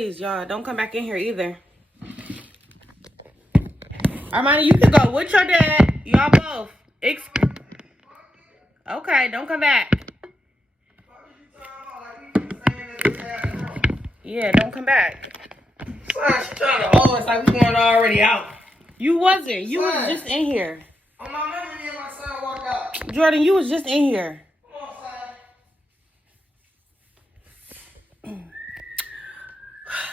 please, y'all, don't come back in here either. Armani, you can go with your dad. Y'all both. Okay, don't come back. Yeah, don't come back. Son, she trying to hold us like we going already out. You wasn't. You was just in here. I'm not letting me and my son walk out. Jordan, you was just in here. Come on, son.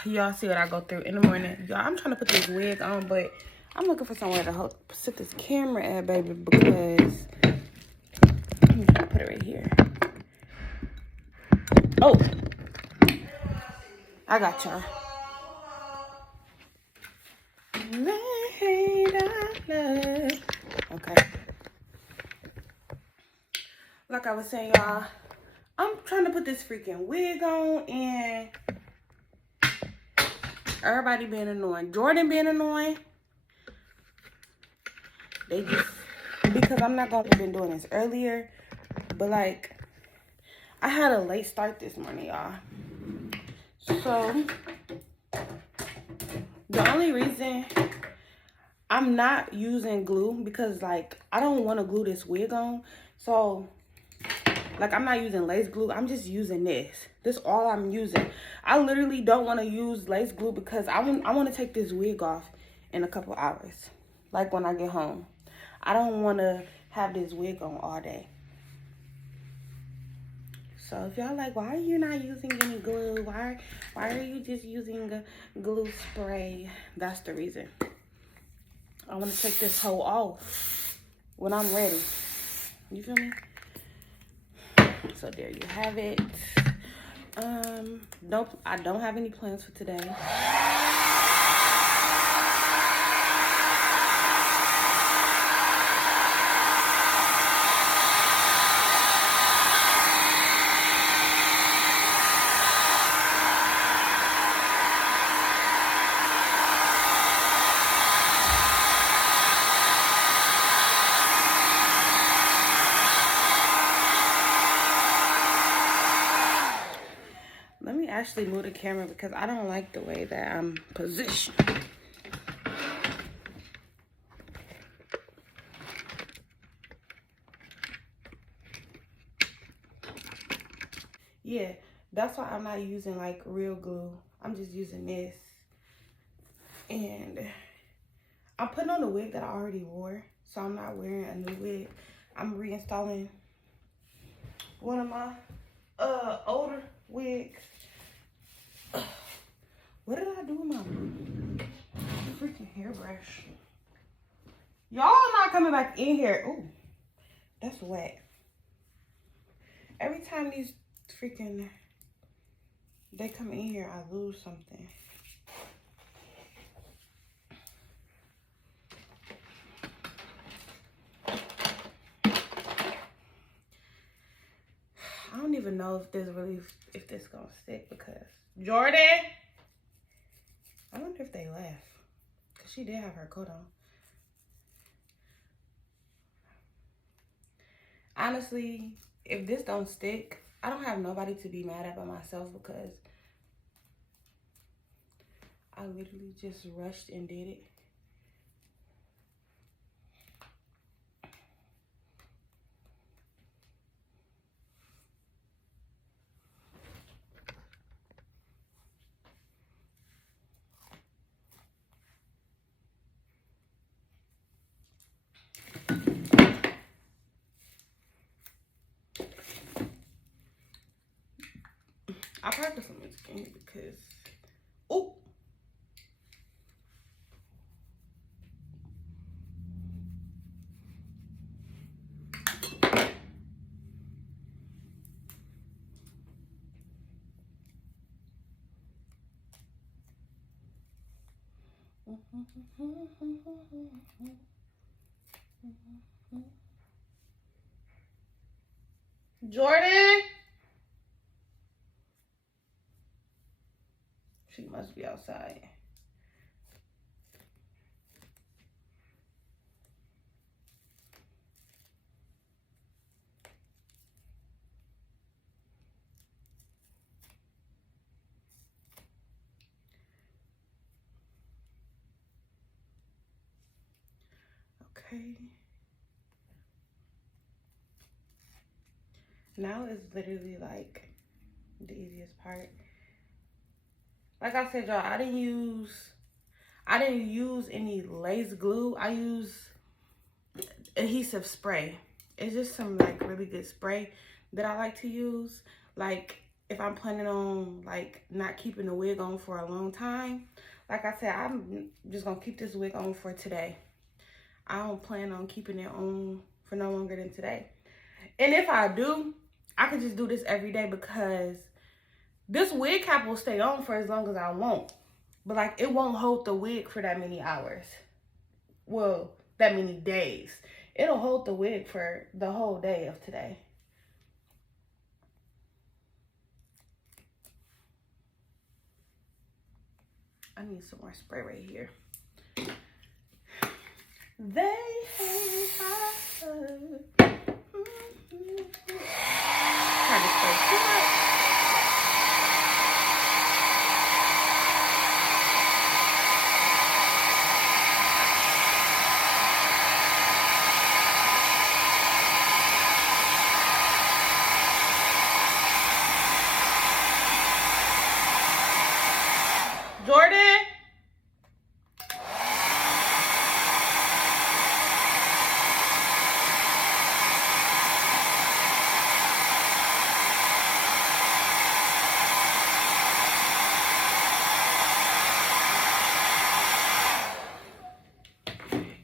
Y'all see what I go through in the morning. Y'all, I'm trying to put this wig on, but I'm looking for somewhere to sit this camera at, baby, because I'm just gonna put it right here. Oh, I got y'all. Okay. Like I was saying, y'all, I'm trying to put this freaking wig on and everybody being annoying. Jordan being annoying. They just, because I'm not gonna have been doing this earlier, but like, I had a late start this morning, y'all. So, the only reason I'm not using glue, because like, I don't want to glue this wig on. So, like, I'm not using lace glue. I'm just using this. This is all I'm using. I literally don't want to use lace glue because I want to take this wig off in a couple hours. Like, when I get home. I don't want to have this wig on all day. So, if y'all like, why are you not using any glue? Why are you just using a glue spray? That's the reason. I want to take this hoe off when I'm ready. You feel me? So there you have it. I don't have any plans for today. Let me actually move the camera because I don't like the way that I'm positioned. Yeah, that's why I'm not using like real glue. I'm just using this. And I'm putting on the wig that I already wore. So I'm not wearing a new wig. I'm reinstalling one of my older wigs. What did I do with my freaking hairbrush? Y'all not coming back in here. Ooh, that's wet. Every time these freaking, they come in here, I lose something. I don't even know if this gonna stick because Jordan, I wonder if they left because she did have her coat on. Honestly, if this don't stick, I don't have nobody to be mad at but myself because I literally just rushed and did it. I practice some music in here because, oh. Jordan? She must be outside. Okay. Now is literally like the easiest part. Like I said, y'all, I didn't use any lace glue. I use adhesive spray. It's just some like really good spray that I like to use. Like if I'm planning on like not keeping the wig on for a long time. Like I said, I'm just gonna keep this wig on for today. I don't plan on keeping it on for no longer than today. And if I do, I can just do this every day because this wig cap will stay on for as long as I want. But like it won't hold the wig for that many hours. Well, that many days. It'll hold the wig for the whole day of today. I need some more spray right here. They hate us. Trying to spray too much. Jordan.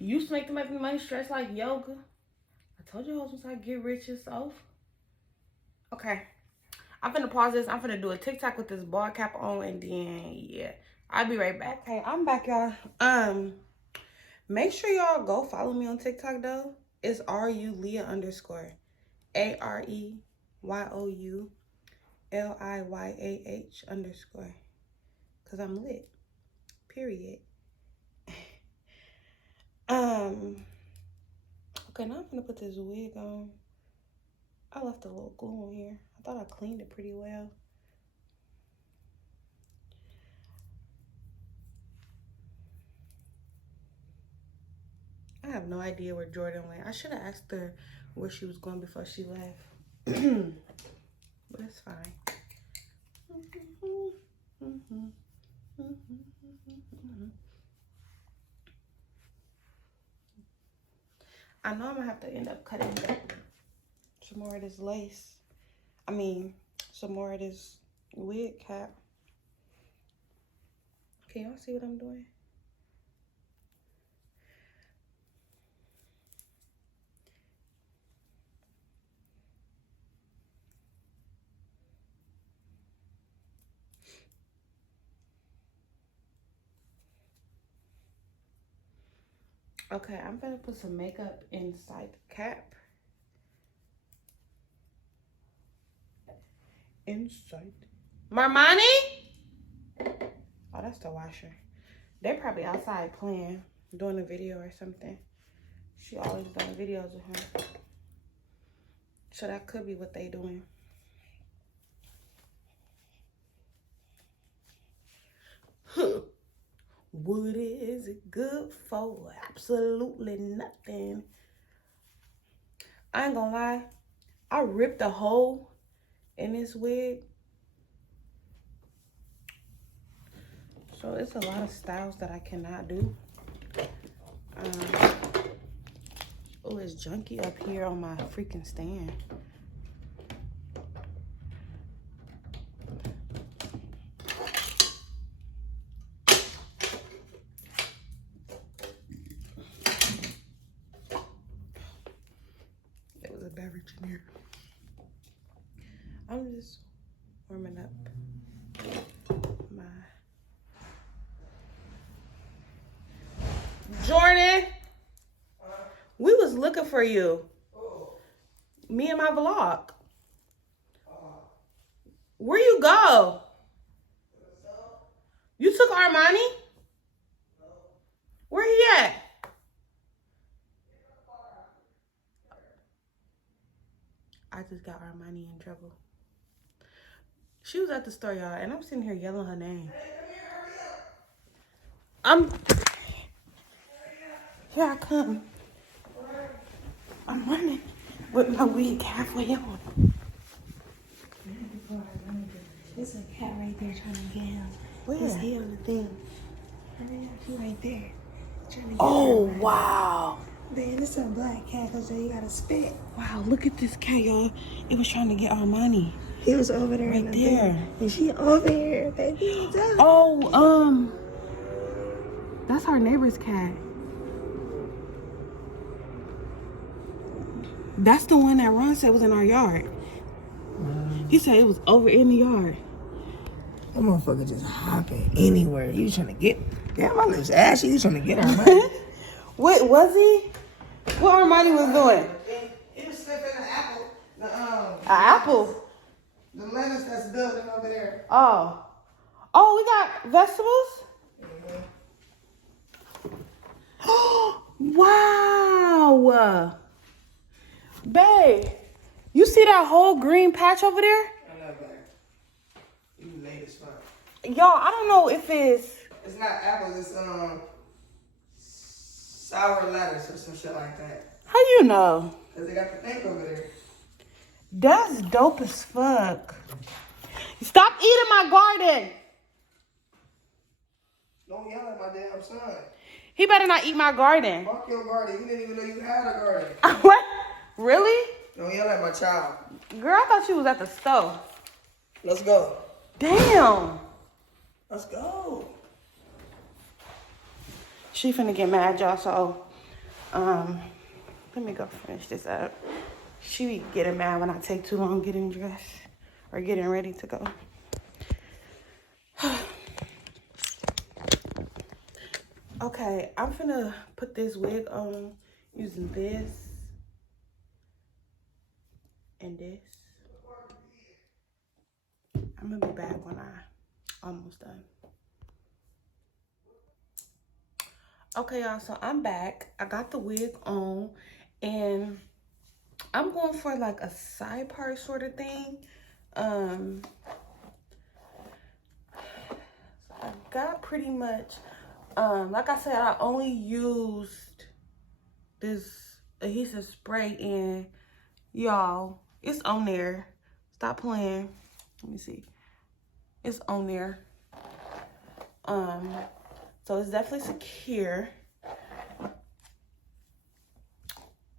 Used to make the money stress like yoga. I told you I was gonna get rich yourself. Okay. I'm finna pause this. I'm finna do a TikTok with this ball cap on, and then yeah, I'll be right back. Okay, I'm back, y'all. Make sure y'all go follow me on TikTok though. It's RULIYA_. AREYOULIYAH_. Cause I'm lit. Period. Okay, now I'm gonna put this wig on. I left a little glue on here. I thought I cleaned it pretty well. I have no idea where Jordan went. I should have asked her where she was going before she left. But it's fine. I know I'm gonna have to end up cutting some more of this lace. I mean, some more of this wig cap. Can y'all see what I'm doing? Okay, I'm gonna put some makeup inside the cap. Inside. Marmani? Oh, that's the washer. They're probably outside playing, doing a video or something. She always doing videos with him. So that could be what they doing. What is it good for? Absolutely nothing. I ain't gonna lie. I ripped a hole in this wig. So it's a lot of styles that I cannot do. Oh, it's junky up here on my freaking stand. There was a beverage in here. I'm just warming up my... Jordan, we was looking for you. Me and my vlog. Where you go? You took Armani? Where he at? I just got Armani in trouble. She was at the store, y'all, and I'm sitting here yelling her name. Here I come. I'm running with my wig halfway on. There's a cat right there trying to get him. Where? He's here on the thing. Hurry up, he right there. Trying to get Oh, him. wow. Man, it's a black cat because he got a spit. Wow, look at this cat, y'all. It was trying to get our money. He was over there in Right the there. thing. And she over here, baby. Oh, that's our neighbor's cat. That's the one that Ron said was in our yard. He said it was over in the yard. That motherfucker just hopping anywhere. You trying to get... Damn, my lips ashy. You trying to get our money. What was he? What Armani was doing? He was sniffing the apple. An apple? The lettuce that's building over there. Oh. Oh, we got vegetables? Wow. Babe, you see that whole green patch over there? I love that. You late as fuck. Y'all, I don't know if it's... It's not apples, it's sour lettuce or some shit like that. How you know? Cause they got the thing over there. That's dope as fuck. Stop eating my garden. Don't yell at my damn son. He better not eat my garden. Fuck your garden. You didn't even know you had a garden. What? Really? Don't yell at my child. Girl, I thought you was at the stove. Let's go. Damn. Let's go. She finna get mad, y'all, so let me go finish this up. She be getting mad when I take too long getting dressed or getting ready to go. Okay, I'm finna put this wig on using this and this. I'm gonna be back when I almost done. Okay, y'all, so I'm back. I got the wig on and I'm going for like a side part sort of thing. So I got pretty much, like I said, I only used this adhesive spray and y'all, it's on there. Stop playing. Let me see. It's on there. So it's definitely secure.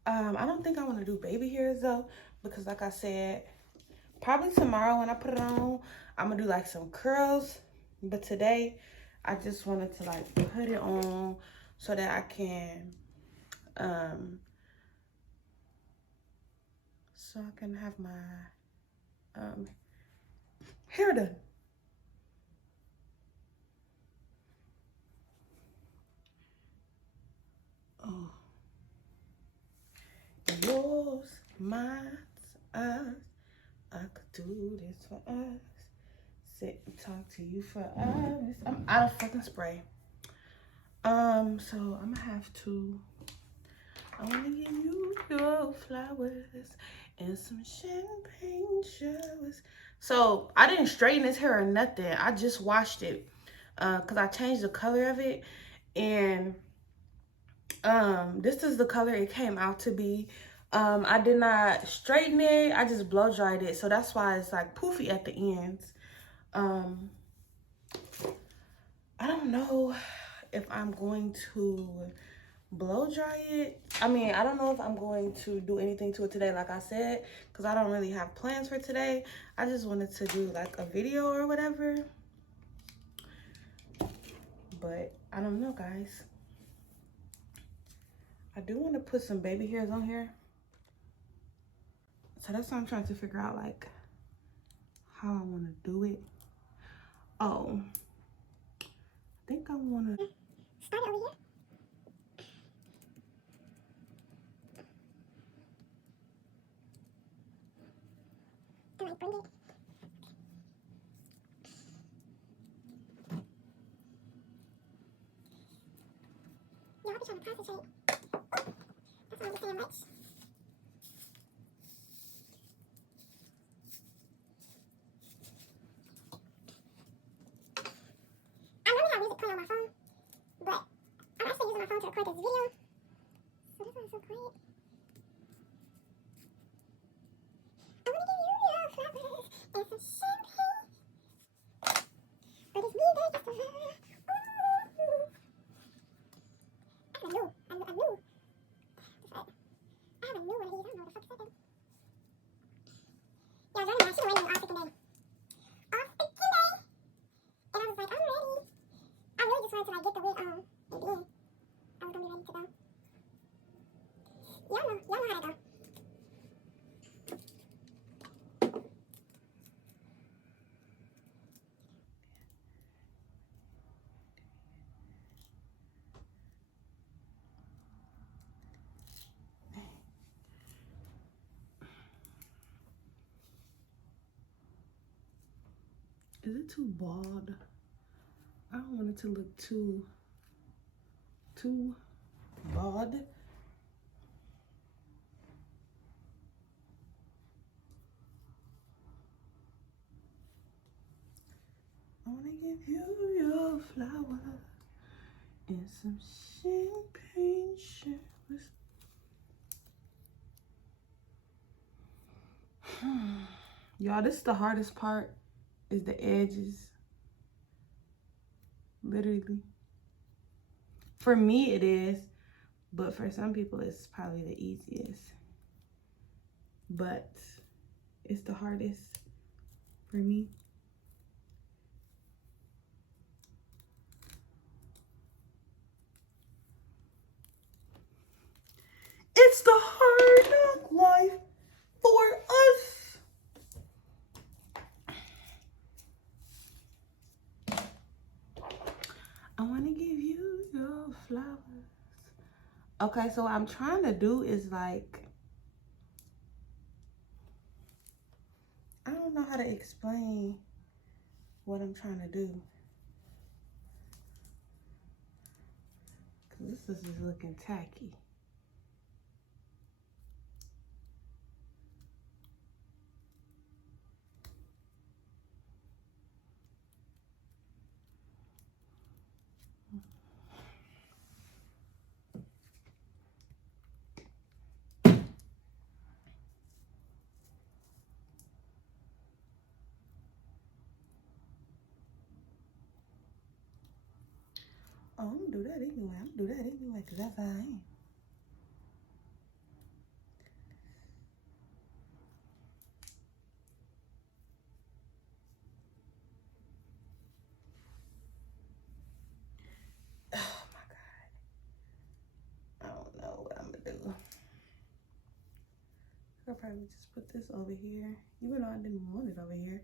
I don't think I want to do baby hairs though, because like I said, probably tomorrow when I put it on, I'm gonna do like some curls. But today, I just wanted to like put it on so that I can, have my hair done. Oh. Yours, mine, us. I could do this for us. Sit and talk to you for us. I'm out of fucking spray. So I'm gonna have to. I wanna give you your flowers and some champagne showers. So I didn't straighten his hair or nothing. I just washed it, cause I changed the color of it, and this is the color it came out to be. I did not straighten it. I just blow dried it, so that's why it's like poofy at the ends. I don't know if I'm going to blow dry it. I mean, I don't know if I'm going to do anything to it today, like I said, because I don't really have plans for today. I just wanted to do like a video or whatever, but I don't know, guys. I do want to put some baby hairs on here, so that's what I'm trying to figure out, like how I want to do it. Oh, I think I want to start it over here. And like bring it. Yeah, I'll be trying to concentrate. That's why I'm just saying much. I normally have music playing on my phone, but I'm actually using my phone to record this video. So that's why it's so quiet. and some champagne. But it's me that gets to I have a new. I have a new one of these. I don't know what the fuck is that thing. Yeah, I was running around. She was waiting all freaking day. All freaking day. And I was like, I'm ready. I really just wanted to like get the wig on. And then I was gonna be ready to go. Y'all know how to go. Is it too bald? I don't want it to look too bald. I wanna give you your flower and some champagne showers. Y'all, this is the hardest part, is the edges. Literally. For me it is, but for some people it's probably the easiest. But it's the hardest for me. It's the hard knock life for us. I want to give you your flowers. Okay, so what I'm trying to do is like, I don't know how to explain what I'm trying to do. Because this is just looking tacky. Oh, I'm gonna do that anyway. I'm gonna do that anyway, because that's how I am. Oh my God. I don't know what I'm gonna do. I'll probably just put this over here, even though I didn't want it over here.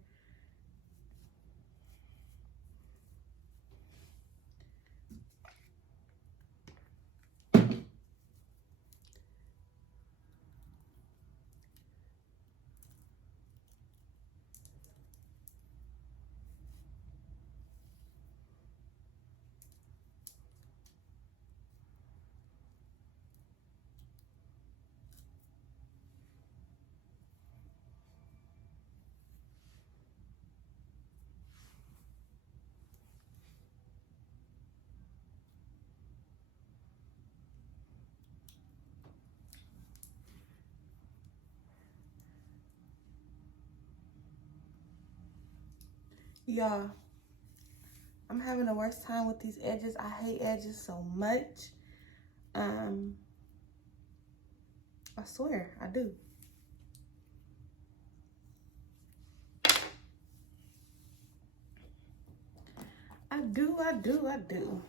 Y'all, I'm having the worst time with these edges. I hate edges so much. I swear, I do. I do.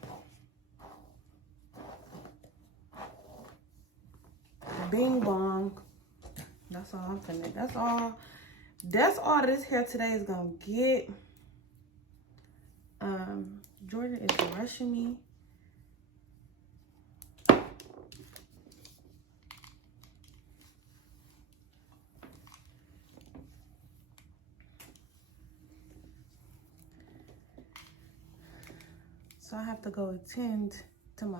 Bing bong. That's all I'm finna. That's all this hair today is gonna get. Jordan is rushing me. So I have to go attend to my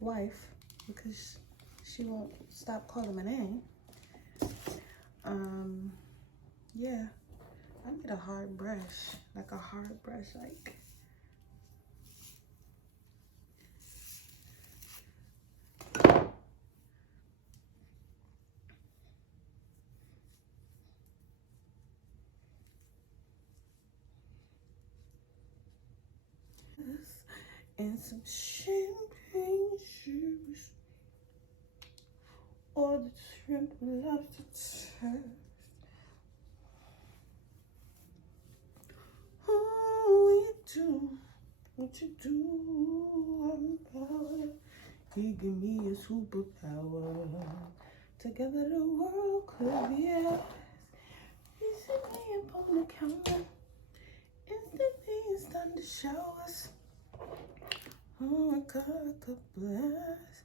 wife because she won't stop calling my name. Yeah, I need a hard brush, like a hard brush, like. and some champagne juice, or the shrimp lobster taste. Oh, we do what you do. I'm proud. He give me a superpower. Together the world could be ours. He set me up on the counter. Instantly it's time to show us. Oh, I got a couple eyes.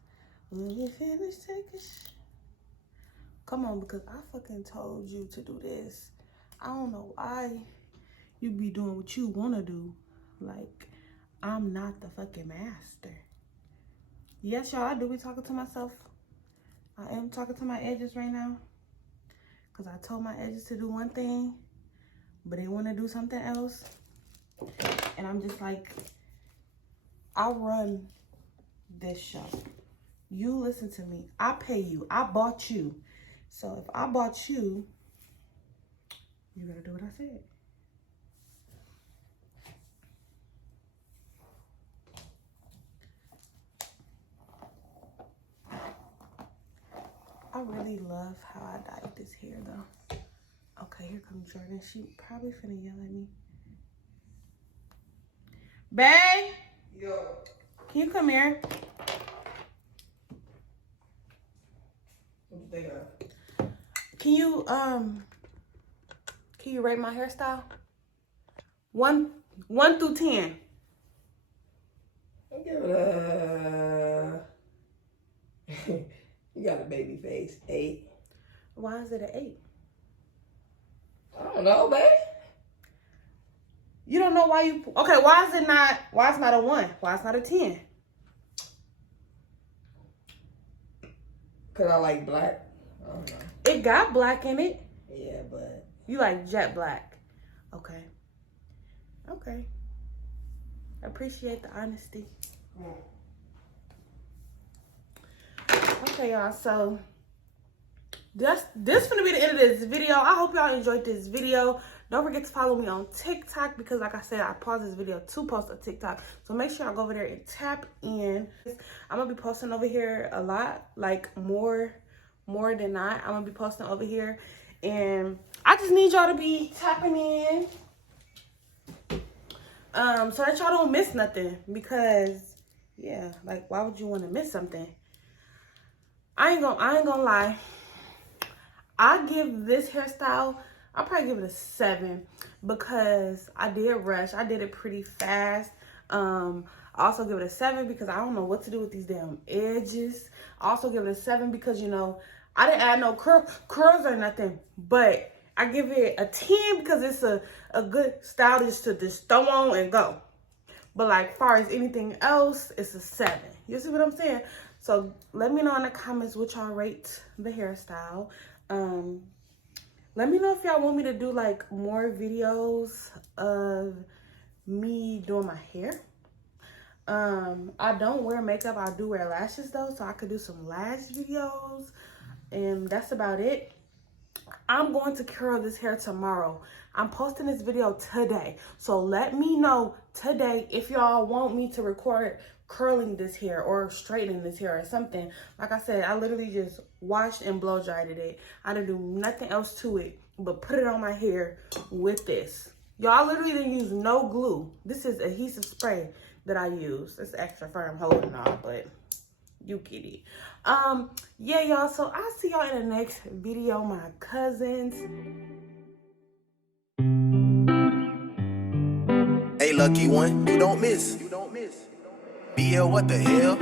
When we finish, take a Come on, because I fucking told you to do this. I don't know why you be doing what you want to do. Like, I'm not the fucking master. Yes, y'all, I do be talking to myself. I am talking to my edges right now. Because I told my edges to do one thing, but they want to do something else. And I'm just like, I run this show. You listen to me. I pay you. I bought you. So if I bought you, you gotta do what I said. I really love how I dyed this hair though. Okay, here comes Jordan. She probably finna yell at me. Bae! Yo. Can you come here? What you think of? Can you rate my hairstyle? 1 through 10. I'll give it a... You got a baby face. 8. Why is it an 8? I don't know, babe. You don't know why you... Okay, why is it not... Why it's not a 1? Why it's not a 10? Because I like black. I don't know. It got black in it. Yeah, but... You like jet black. Okay. Okay. Appreciate the honesty. Okay, y'all. So, this gonna be the end of this video. I hope y'all enjoyed this video. Don't forget to follow me on TikTok because, like I said, I paused this video to post a TikTok. So make sure y'all go over there and tap in. I'm gonna be posting over here a lot, like more than not. I'm gonna be posting over here, and I just need y'all to be tapping in, so that y'all don't miss nothing. Because, yeah, like, why would you want to miss something? I ain't gonna lie. I give this hairstyle, I'll probably give it a 7 because I did rush. I did it pretty fast. I also give it a 7 because I don't know what to do with these damn edges. I also give it a 7 because, you know, I didn't add no curls or nothing. But I give it a 10 because it's a good style just to just throw on and go. But like far as anything else, it's a 7. You see what I'm saying? So let me know in the comments what y'all rate the hairstyle. Let me know if y'all want me to do like more videos of me doing my hair. I don't wear makeup. I do wear lashes though, so I could do some lash videos. And that's about it. I'm going to curl this hair tomorrow. I'm posting this video today. So let me know today if y'all want me to record curling this hair or straightening this hair or something. Like I said, I literally just washed and blow dried it. I didn't do nothing else to it but put it on my hair with this. Y'all literally didn't use no glue. This is adhesive spray that I use. It's extra firm holding on, but you get it. Yeah, y'all, so I'll see y'all in the next video, my cousins. Hey, lucky one, you don't miss. BL, what the hell?